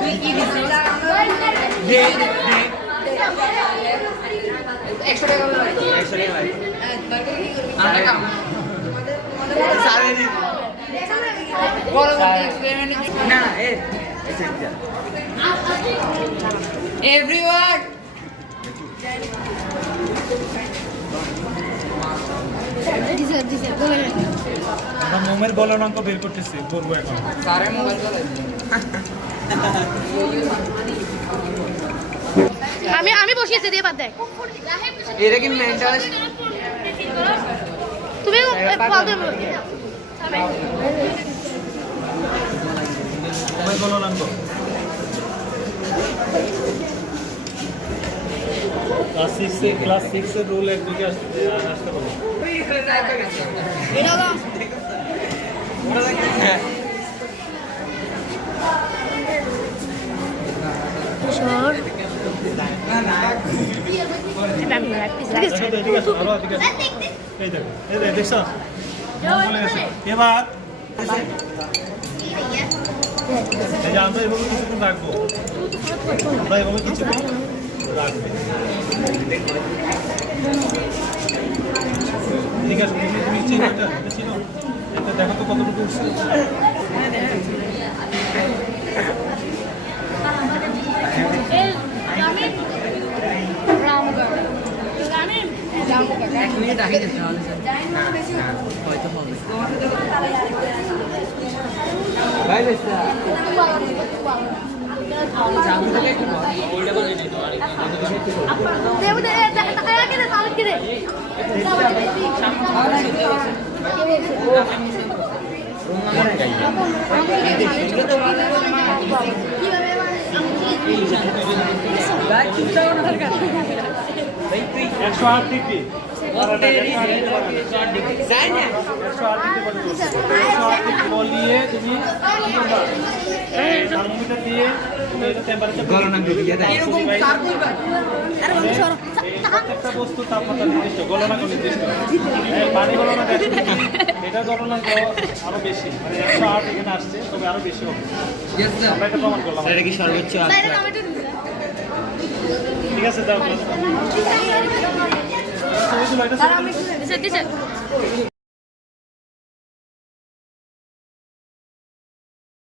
তুই কি দিছিস? 100 টাকা হলো 100 টাকা ভাই আর টাকা সারে পরবর্তী এক্সপেরিমেন্ট না না এভরিওয়ান আমরা মোমের গলনাঙ্ক বের করতেছি করবো এখন সারে মোবাইল চালাই আমি বসিয়েছি দিয়ে বাদ দেখ এটা কি মেন্টাল তুমি মোমের গলনাঙ্ক ক্লাস 6 এর রুল একদিকে আসতে বলো এবার আমরা এভাবে কিছুক্ষণ রাখবো আমরা এভাবে কিছুক্ষণ রাখবো ঠিক আছে তুমি চিনো এটা চিনো এটা দেখো তো কতটুকু উঠছে এক মিনিট আগে যেতে হবে হয়তো হবে ভাই বেস্তা জামু থেকে একটু ওইটা করে দিই একশো 8 ডিগ্রি বলিয়ে তুমি থার্মোমিটার দিয়ে প্রত্যেকটা বস্তু তাপমাত্রা নির্দিষ্ট গলনাঙ্ক নির্দিষ্ট পানি গলনাঙ্ক এটা গলনাঙ্ক আরো বেশি মানে 108 এখানে আসছে তবে আরো বেশি হবে আমরা এটা প্রমাণ করলাম এটা কি সর্বোচ্চ ঠিক আছে দাও